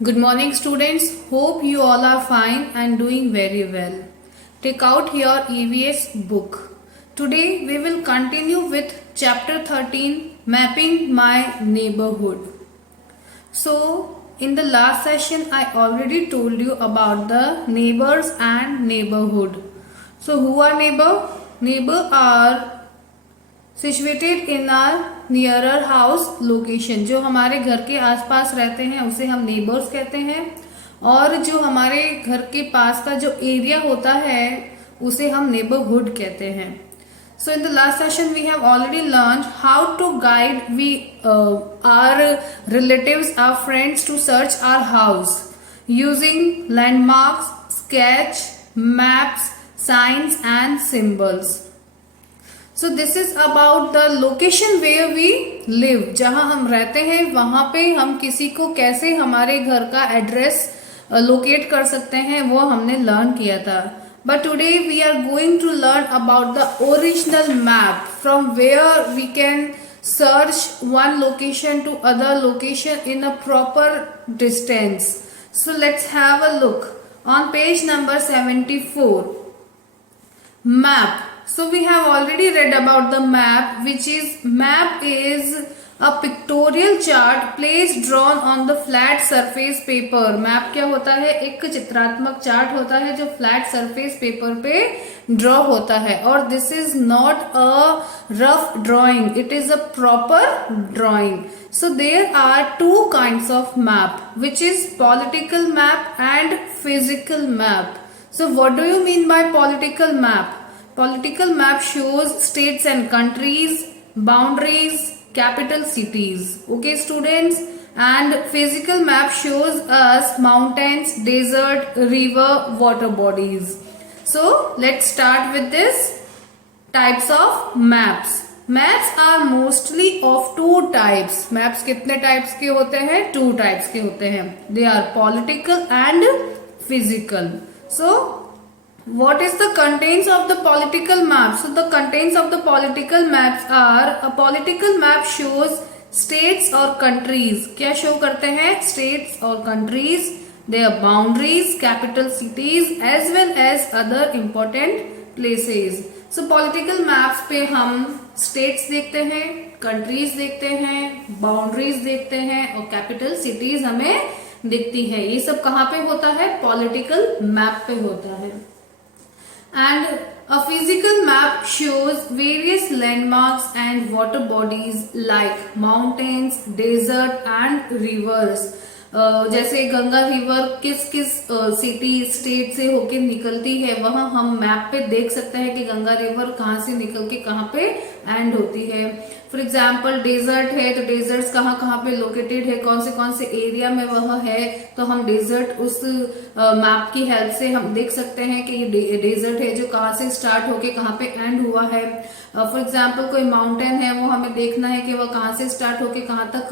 Good morning, students. Hope you all are fine and doing very well. Take out your EVS book. Today we will continue with chapter 13, Mapping My Neighborhood. So, in the last session, I already told you about the neighbors and neighborhood. So, who are neighbor? Neighbor are situated in are nearer house location. जो हमारे घर के आसपास रहते हैं उसे हम नेबर्स कहते हैं, और जो हमारे घर के पास का जो एरिया होता है उसे हम नेबरहुड कहते हैं। So in the last session we have already learn how to guide we are relatives, our friends to search our house using landmarks, sketch, maps, signs and symbols. So this is about the location where we live. जहां हम रहते हैं वहां पे हम किसी को कैसे हमारे घर का एड्रेस लोकेट कर सकते हैं वो हमने लर्न किया था। But today we are going to learn about the original map from where we can search one location to other location in a proper distance. So let's have a look on page number 74, map. So we have already read about the map, which is a pictorial chart placed drawn on the flat surface paper. Map क्या होता है? एक चित्रात्मक चार्ट होता है जो flat surface paper पे ड्रॉ होता है, और this is not a rough drawing, it is a proper drawing. So there are two kinds of map, which is political map and physical map. So what do you mean by political map? Political map shows states and countries, boundaries, capital cities. Okay, students? And physical map shows us mountains, desert, river, water bodies. So, let's start with this types of maps. Maps are mostly of two types. Maps कितने types के होते हैं? Two types के होते हैं. They are political and physical. So, what is the contents of the political map? So the contents of the political maps are, a political map shows states or countries. क्या show करते हैं? States or countries, their boundaries, capital cities as well as other important places. So political maps पे हम states देखते हैं, countries देखते हैं, boundaries देखते हैं और capital cities हमें दिखती है। ये सब कहाँ पे होता है? Political map पे होता है। And a physical map shows various landmarks and water bodies like mountains, desert and rivers. जैसे गंगा रिवर किस किस सिटी स्टेट से होके निकलती है वहां हम मैप पे देख सकते हैं कि गंगा रिवर कहाँ से निकल के कहाँ पे एंड होती है। फॉर एग्जाम्पल डेजर्ट है तो डेजर्ट्स कहाँ कहाँ पे लोकेटेड है, कौन से एरिया में वह है, तो हम डेजर्ट उस मैप की हेल्प से हम देख सकते हैं कि ये डेजर्ट है जो कहाँ से स्टार्ट होके कहाँ पे एंड हुआ है। फॉर एग्जाम्पल कोई माउंटेन है वो हमें देखना है कि वह कहाँ से स्टार्ट होके कहाँ तक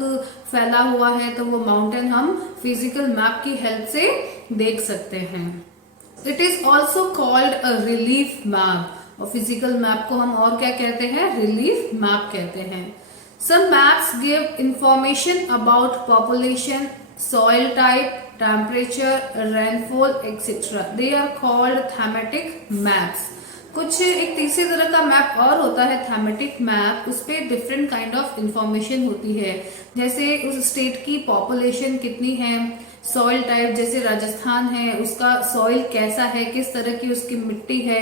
फैला हुआ है, तो वो माउंटेन हम फिजिकल मैप की हेल्प से देख सकते हैं। It is also called a relief map, और फिजिकल मैप को हम और क्या कहते हैं? रिलीफ मैप कहते हैं। Some maps give information about population, soil type, temperature, rainfall etcetera. They are called thematic maps. कुछ एक तीसरी तरह का मैप और होता है थीमेटिक मैप, उस पे डिफरेंट काइंड ऑफ इंफॉर्मेशन होती है, जैसे उस स्टेट की पॉपुलेशन कितनी है, सॉइल टाइप जैसे राजस्थान है उसका सॉइल कैसा है, किस तरह की उसकी मिट्टी है,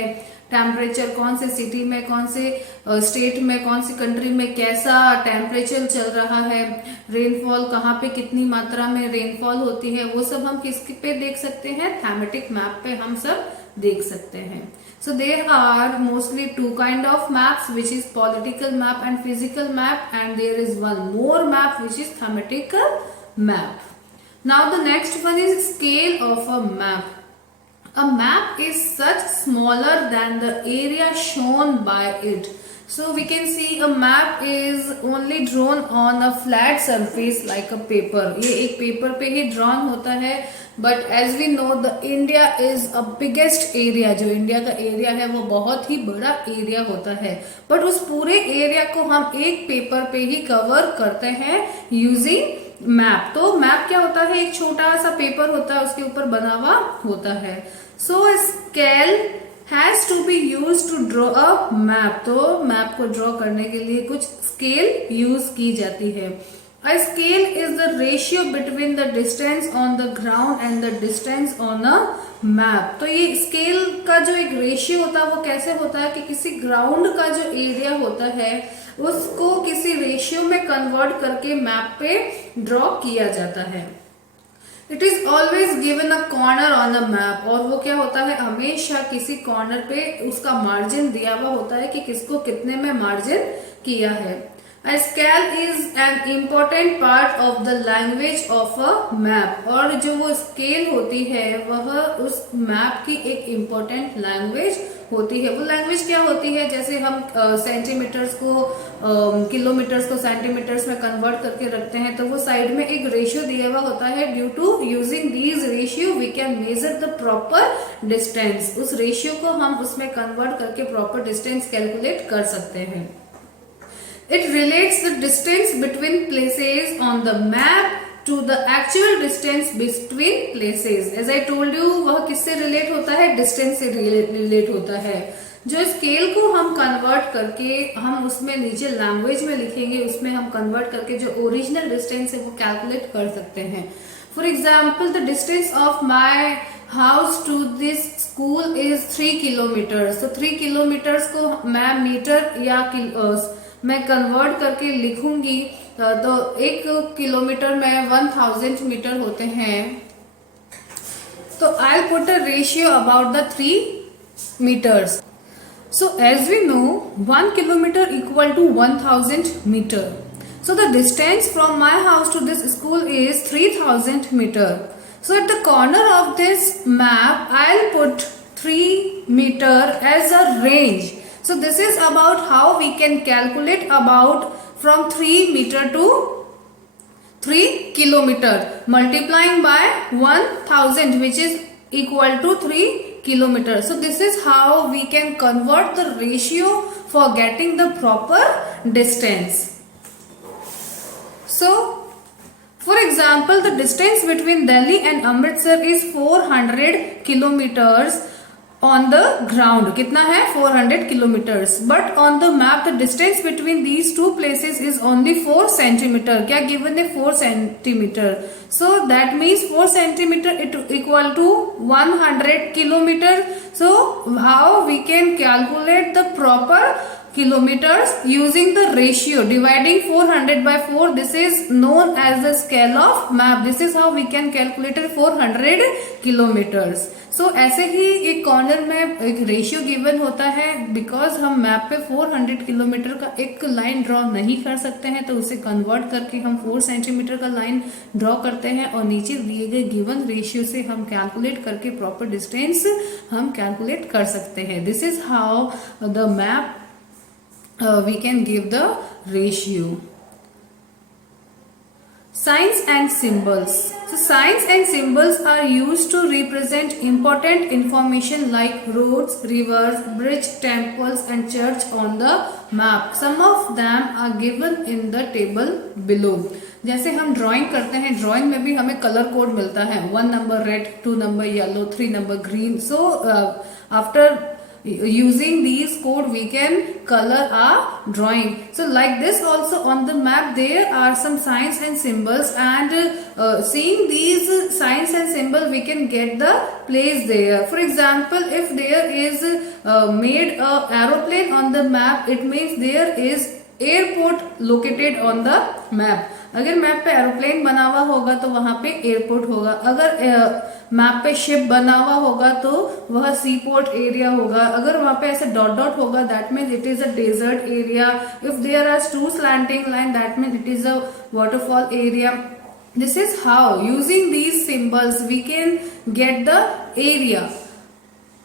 टेम्परेचर कौन से सिटी में, कौन से स्टेट में, कौन सी कंट्री में कैसा टेम्परेचर चल रहा है, रेनफॉल कहाँ पे कितनी मात्रा में रेनफॉल होती है, वो सब हम किस पे देख सकते हैं? थीमेटिक मैप पे हम सब देख सकते हैं। So there are mostly two kind of maps, which is political map and physical map, and there is one more map which is thematical map. Now the next one is scale of a map. A map is such smaller than the area shown by it. So we can see a map is only drawn on a flat surface like a paper. ये एक पेपर पे ही drawn होता है, but as we know the India is a biggest area. जो इंडिया का एरिया है वो बहुत ही बड़ा एरिया होता है, बट उस पूरे एरिया को हम एक पेपर पे ही कवर करते हैं यूजिंग मैप। तो मैप क्या होता है, एक छोटा सा पेपर होता है, उसके ऊपर बना हुआ होता है। So scale has to be use to draw a map. तो मैप को ड्रॉ करने के लिए कुछ स्केल यूज की जाती है। A scale is the ratio between the distance on the ground and the distance on a map। तो ये स्केल का जो एक रेशियो होता है वो कैसे होता है कि किसी ग्राउंड का जो एरिया होता है उसको किसी रेशियो में कन्वर्ट करके मैप पे ड्रॉ किया जाता है। It is always given a corner on a map. और वो क्या होता है, हमेशा किसी कॉर्नर पे उसका मार्जिन दिया हुआ होता है कि किसको कितने में मार्जिन किया है। A scale is an important part of the language of a map। और जो वो स्केल होती है वह उस मैप की एक इम्पोर्टेंट लैंग्वेज होती है। वो लैंग्वेज क्या होती है, जैसे हम सेंटीमीटर्स को किलोमीटर्स को सेंटीमीटर्स में कन्वर्ट करके रखते हैं, तो वो साइड में एक रेशियो दिया हुआ होता है। Due to using these ratio we can measure the proper distance. उस रेशियो को हम उसमें कन्वर्ट करके प्रॉपर डिस्टेंस कैलकुलेट कर सकते हैं। It relates the distance between places on the map to the actual distance between places। As I told you, वह किससे रिलेट होता है, डिस्टेंस से रिलेट होता है। जो स्केल को हम कन्वर्ट करके हम उसमें नीचे लैंग्वेज में लिखेंगे, उसमें हम कन्वर्ट करके जो ओरिजिनल डिस्टेंस है वो कैलकुलेट कर सकते हैं। For example, the distance of my house to this school is 3 kilometre. तो 3 किलोमीटर्स को मैं मीटर या मैं कन्वर्ट करके लिखूंगी तो 1 किलोमीटर में 1000 मीटर होते हैं। तो I put a ratio about the 3 metres. So as we know 1 kilometre equal to 1000 metre. So the distance from my house to this school is 3000 metre. So at the corner of this map I put 3 metre as a range. So this is about how we can calculate about from 3 meter to 3 kilometer multiplying by 1000 which is equal to 3 kilometer. So this is how we can convert the ratio for getting the proper distance. So for example, the distance between Delhi and Amritsar is 400 kilometers on the ground। कितना है, 400 kilometers। But on the map the distance between these two places is only 4 centimeter। क्या given है, 4 centimeter। So that means 4 centimeter it equal to 100 kilometer। So how we can calculate the proper kilometers using the ratio dividing 400 by 4। This is known as the scale of map। This is how we can calculate 400 kilometers। So ऐसे ही एक कॉर्नर में एक ratio given होता है। बिकॉज हम मैप पे 400 किलोमीटर का एक लाइन ड्रॉ नहीं कर सकते हैं, तो उसे कन्वर्ट करके हम 4 सेंटीमीटर का लाइन ड्रॉ करते हैं और नीचे दिए गए गिवन रेशियो से हम कैलकुलेट करके प्रॉपर डिस्टेंस हम कैलकुलेट कर सकते हैं। This is how the map we can give the ratio। Signs and symbols। So signs and symbols are used to represent important information like roads, rivers, bridge, temples and church on the map। Some of them are given in the table below। जैसे हम ड्राइंग करते हैं, ड्राइंग में भी हमें colour code मिलता है, 1 number red, 2 number yellow, 3 number green. So after using these code we can color our drawing। So like this also on the map there are some signs and symbols, and seeing these signs and symbols we can get the place there। For example, if there is made a aeroplane on the map, it means there is airport located on the map. अगर मैप पे एरोप्लेन बना हुआ होगा तो वहां पे एयरपोर्ट होगा। अगर मैप पे शिप बना हुआ होगा तो वह सी पोर्ट एरिया होगा। अगर वहां पे ऐसे डॉट डॉट होगा that means it is a desert area. If there are 2 slanting line that means it is a waterfall area. This is how using these symbols we can get the area.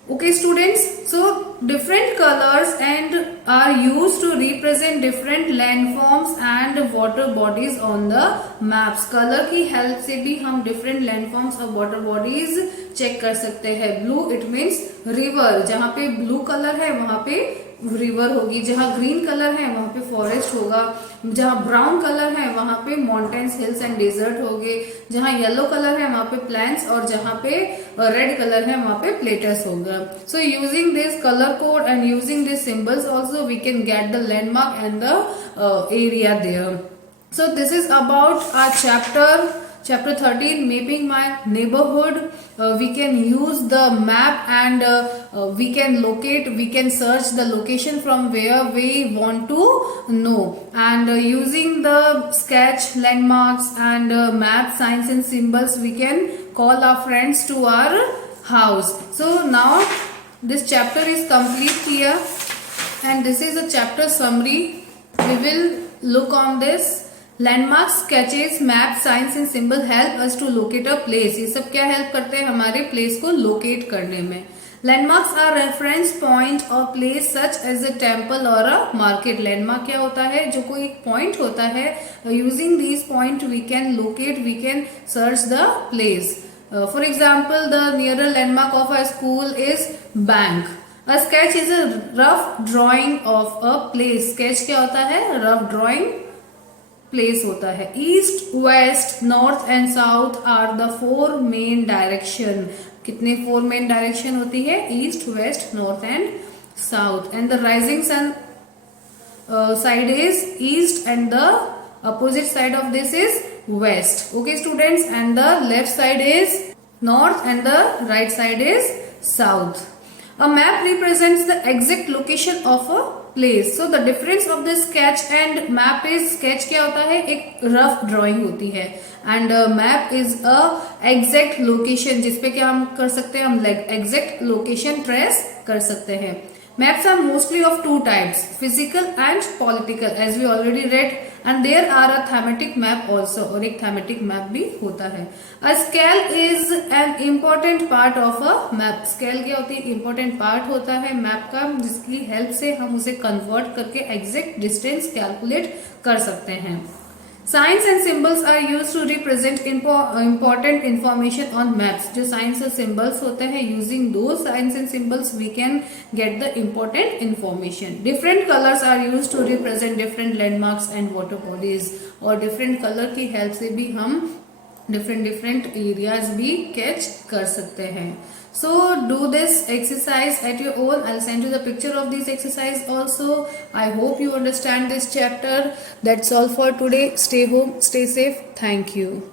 Okay students, so different colors and are used to represent different landforms and water bodies on the maps। color की help से भी हम different landforms और water bodies check कर सकते हैं। blue it means river, जहाँ पे blue color है वहाँ पे रिवर होगी, जहाँ ग्रीन कलर है वहां पे फॉरेस्ट होगा, जहाँ ब्राउन कलर है वहां पे माउंटेन्स, हिल्स एंड डेजर्ट होंगे, जहाँ येलो कलर है वहां पे प्लांट्स, और जहाँ पे रेड कलर है वहां पे प्लेटस होगा. So using this colour code and using this symbols also we can get the landmark and the area there. So this is about our chapter 13, mapping my neighborhood. We can use the map and we can search the location from where we want to know, and using the sketch, landmarks and map, signs and symbols, we can call our friends to our house. So now this chapter is complete here, and this is a chapter summary. We will look on this. Landmark, sketches, map, signs and symbol help us to locate a place. ये सब क्या हेल्प करते हैं हमारे प्लेस को locate करने में. Landmarks are reference point और place such as a temple और अ मार्केट. लैंडमार्क क्या होता है? जो कोई एक पॉइंट होता है. Using this point we can locate, we can search the place. For example, the nearer landmark of a school is bank. A sketch is a rough drawing of a place. Sketch क्या होता है? Rough drawing place होता है. East, west, north and south are the 4 main direction. कितने 4 main direction होती है? East, west, north and south. And the rising sun side is east and the opposite side of this is west. Okay students, and the left side is north and the right side is south. A map represents the exact location of a place. So the difference of the sketch and map is, sketch क्या होता है? एक rough drawing होती है, and map is a exact location, जिसपे क्या हम कर सकते हैं? हम exact location trace कर सकते हैं. Maps are mostly of 2 types, physical and political, as we already read, and there are a thematic map also, और एक thematic map भी होता है. A scale is an important part of a map. Scale क्या होती है? important part होता है map का, जिसकी help से हम उसे convert करके exact distance calculate कर सकते हैं. Signs and symbols are used to represent important information on maps. जो signs और symbols होते हैं, using those signs and symbols we can get the important information. Different colors are used to represent different landmarks and water bodies. और different color की help से भी हम different areas भी catch कर सकते हैं. So do this exercise at your own. I'll send you the picture of this exercise also. I hope you understand this chapter. That's all for today. Stay home, stay safe. Thank you.